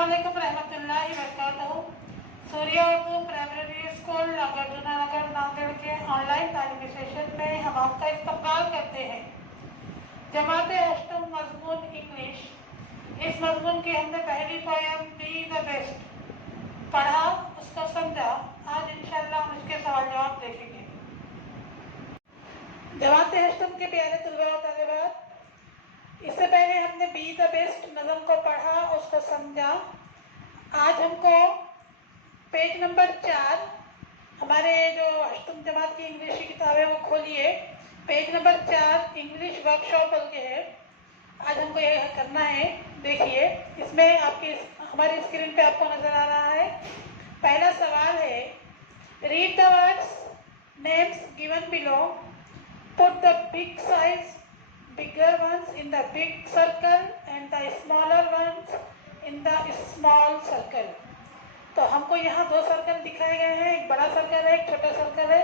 अस्सलामुअलैकुम रहमतुल्लाहि वबरकातुहू। Surya Urdu primary school गर्जुना नगर नांदेड़ के ऑनलाइन तालीमी सेशन में हम आपका इस्तकबाल करते हैं। जमात अष्टम मजमून इंग्लिश, इस मजमून की हमने पहली पोयम बी द बेस्ट पढ़ा, उसको समझा। आज इंशाल्लाह हम इसके सवाल जवाब देखेंगे। जमात अष्टम के प्यारे तलबा और तालिबात, इससे पहले हमने बी द बेस्ट नज़म को पढ़ा, उसको समझा। आज हमको पेज नंबर 4, हमारे जो अष्टम जमात की इंग्लिश की किताब है वो खोलिए। पेज नंबर 4 इंग्लिश वर्कशॉप बोल के है। आज हमको ये करना है। देखिए, इसमें आपकी हमारी स्क्रीन पे आपको नजर आ रहा है। पहला सवाल है, read the words names given below, put the big size bigger ones in the big circle and the smaller ones in the small circle। तो हमको यहाँ दो सर्कल दिखाए गए हैं, एक बड़ा सर्कल है, एक छोटा सर्कल है।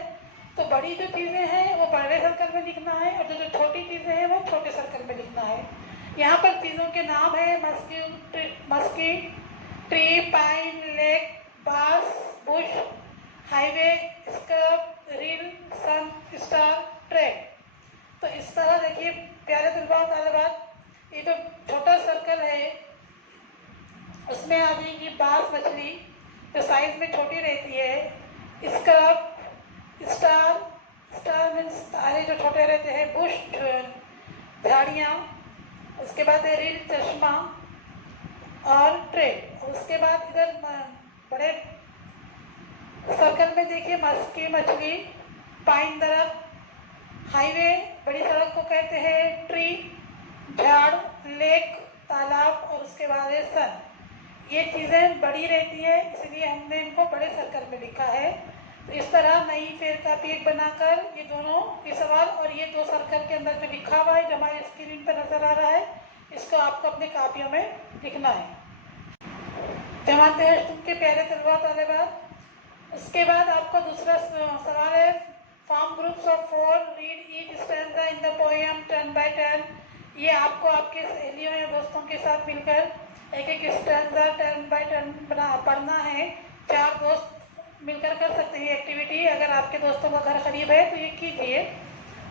तो बड़ी जो चीज़ें हैं वो बड़े सर्कल में लिखना है और जो छोटी चीज़ें हैं वो छोटे सर्कल में लिखना है। यहाँ पर चीज़ों के नाम है मस्की, ट्री, पाइन, लेक, बास, बुश, हाईवे, स्कर्ब, रील, सन, स्टार, ट्रेन। तो इस तरह देखिए प्यारे तलबा और तालिबात, ये जो छोटा सर्कल है उसमें आ जाएगी बास मछली जो साइज में छोटी रहती है, स्कर्ब, स्टार मीन्स तारे जो छोटे रहते हैं, बुश झाड़ियाँ, उसके बाद है रील चश्मा और ट्रेन। उसके बाद इधर बड़े सर्कल में देखिए मस्की मछली, पाइन दरख्त, हाईवे बड़ी सड़क को कहते हैं, ट्री झाड़, लेक तालाब और उसके बाद है सन। ये चीज़ें बड़ी रहती है, इसलिए हमने इनको बड़े सर्कल में लिखा है। तो इस तरह नई फेर कापी एक बनाकर ये दोनों ये सवाल और ये दो सर्कल के अंदर जो लिखा हुआ है जो हमारी स्क्रीन पर नजर आ रहा है, इसको आपको अपनी कापियों में लिखना है। जमात अष्टम के प्यारे तलबा तालिबात, उसके बाद आपको दूसरा सवाल है, form groups of 4, read each stanza in the poem turn by turn. ये आपको आपके सहेलियों या दोस्तों के साथ मिलकर एक एक स्टैंजा टर्न बाय टर्न पढ़ना है। 4 दोस्त मिलकर कर सकते हैं एक्टिविटी। अगर आपके दोस्तों का घर करीब है तो ये कीजिए।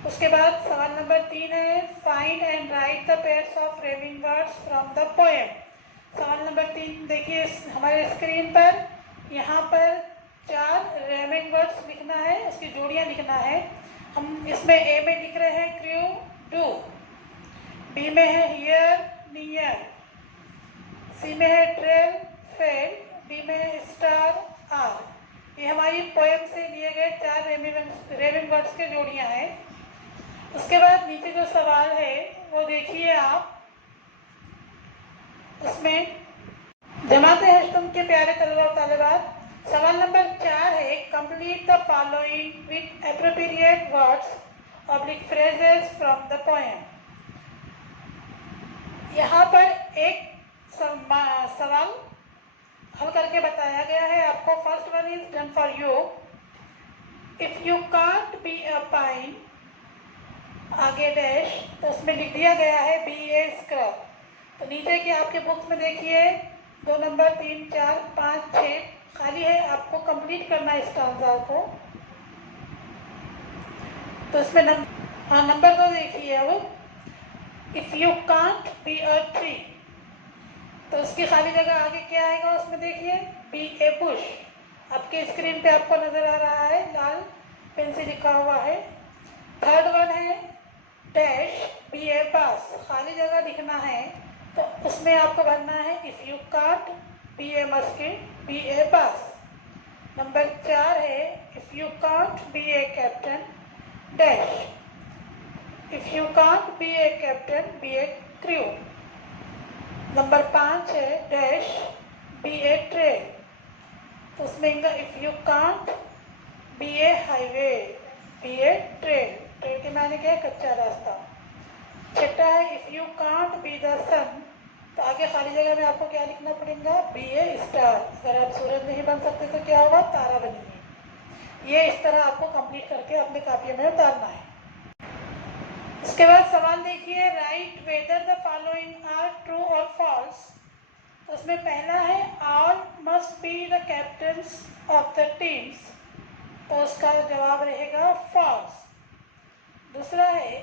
उसके बाद सवाल नंबर 3 है, find and right the pairs of रेमिंग words from the poem. सवाल नंबर 3 देखिए हमारे स्क्रीन पर, यहाँ पर 4 रेमिंग वर्ड्स लिखना है, उसकी जोड़ियाँ लिखना है। हम इसमें ए में लिख रहे हैं क्रू, डू, बी में है हियर, नियर, सी में है ट्रेल, फेल, डी में है स्टार, आर। ये हमारी पोएम से लिए गए 4 रेमिंग वर्ड्स के जोड़ियाँ हैं। उसके बाद नीचे जो सवाल है वो देखिए आप, उसमें जमात अष्टम के प्यारे तलबा और तालिबात, सवाल नंबर 4 है, complete the following with appropriate words oblique phrases from the poem. यहाँ पर एक सवाल हल करके बताया गया है आपको। First one is done for you, if you can't be a pine, आगे डैश, तो उसमें लिख दिया गया है बी ए स्क्रब। तो नीचे के आपके बुक्स में देखिए 2 नंबर 3, 4, 5, 6 खाली है, आपको कंप्लीट करना है स्टांजा को। तो इसमें नंबर 2 देखिए, वो if you can't be a tree, तो उसकी खाली जगह आगे क्या आएगा उसमें देखिए बी ए बुश। आपके स्क्रीन पे आपको नजर आ रहा है, लाल पेन से लिखा हुआ है। थर्ड वन है डैश बी ए बास, खाली जगह लिखना है, तो उसमें आपको भरना है if you can't be a muskie, be a bass. Number 4 है if you can't be a captain, dash, if you can't be a captain, be a crew. Number 5 है डैश बी ए ट्रेन, तो उसमें if you can't be a highway, be a train, train के मायने क्या है, कच्चा रास्ता। छठा है if you can't be the sun, तो आगे खाली जगह में आपको क्या लिखना पड़ेगा, बी ए स्टार। अगर आप सूरज नहीं बन सकते तो क्या होगा, तारा बनिए। ये इस तरह आपको कंप्लीट करके अपने कापियों में उतारना है। उसके बाद सवाल देखिए, write whether the following are true or false. तो उसमें पहला है all must be the captains of the teams, तो उसका जवाब रहेगा फॉल्स। दूसरा है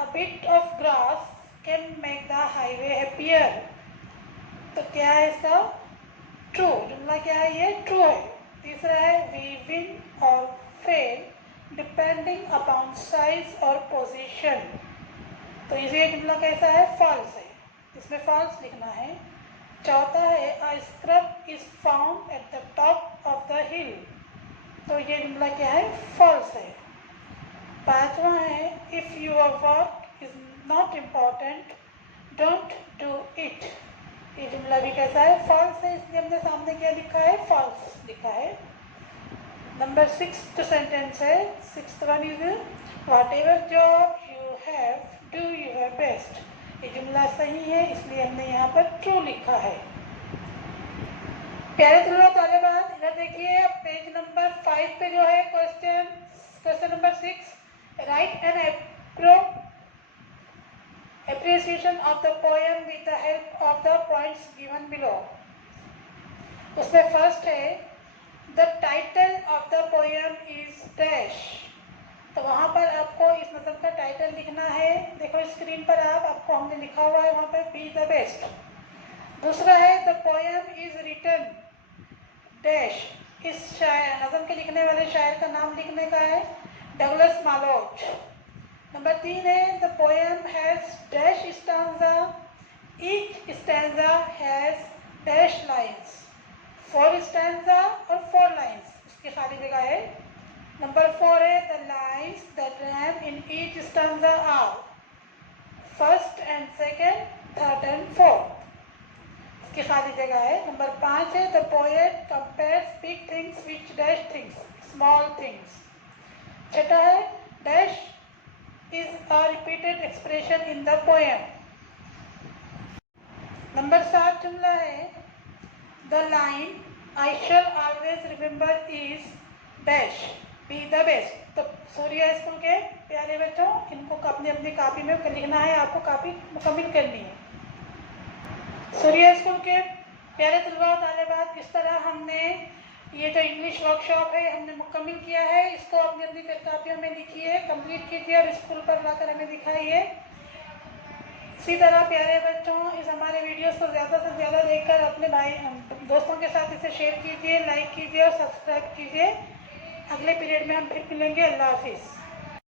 a bit of grass can make the highway happier, तो क्या है इसका ट्रू, जुमला क्या है ये ट्रू है। तीसरा है वी विन और फेल डिपेंडिंग अपॉन साइज और पोजीशन, तो ये जुमला कैसा है फॉल्स है, इसमें फॉल्स लिखना है। चौथा है a scrub is found at the top of the हिल, तो ये जुमला क्या है फॉल्स है। पांचवा है if your work is not important don't do it, ये जुमला भी कैसा है फॉल्स है, इसलिए हमने सामने क्या लिखा है फॉल्स लिखा है। नंबर 6 सेंटेंस है, 6th one is what ever job you have do your best, ये जुमला सही है इसलिए हमने यहाँ पर ट्रू लिखा है। प्यारे तालिबान इधर देखिए, अब पेज नंबर 5 पे जो है question number 6, write an appreciation of the poem with the help of the points given below। उसमें फर्स्ट है the title of the poem is dash, तो वहाँ पर आपको इस नज़म का टाइटल लिखना है। देखो स्क्रीन पर आपको हमने लिखा हुआ है वहाँ पर बी द बेस्ट। दूसरा है the poem is written dash, इस नज़म के लिखने वाले शायर का नाम लिखने का है डगलस मालोच। नंबर 3 है the poem has dash stanza, each stanza has dash lines, 4 stanza और 4 लाइन्स, इसकी खाली जगह है। नंबर 4 है the lines that rhyme in each stanza are first and second, third and fourth, इसकी खाली जगह है। नंबर 5 है the poet compares big things which dash things small things. छठा है dash is a repeated expression in the poem। Number 7 जुमला है the line I shall always remember is dash be the best, तो Surya school के प्यारे बच्चों इनको अपनी अपनी कापी में लिखना है, आपको कापी मुकम्मल करनी है। सूर्या स्कूल के प्यारे तलबा तालिबात, इस तरह हमने ये जो इंग्लिश वर्कशॉप है हमने मुकम्मल किया है, इसको अपनी अपनी कापियों में लिखिए, कंप्लीट कीजिए और स्कूल पर लाकर हमें दिखाइए। इसी तरह प्यारे बच्चों इस हमारे वीडियोस को ज़्यादा से ज़्यादा देखकर अपने भाई दोस्तों के साथ इसे शेयर कीजिए, लाइक कीजिए और सब्सक्राइब कीजिए। अगले पीरियड में हम फिर मिलेंगे। अल्लाह हाफिज़।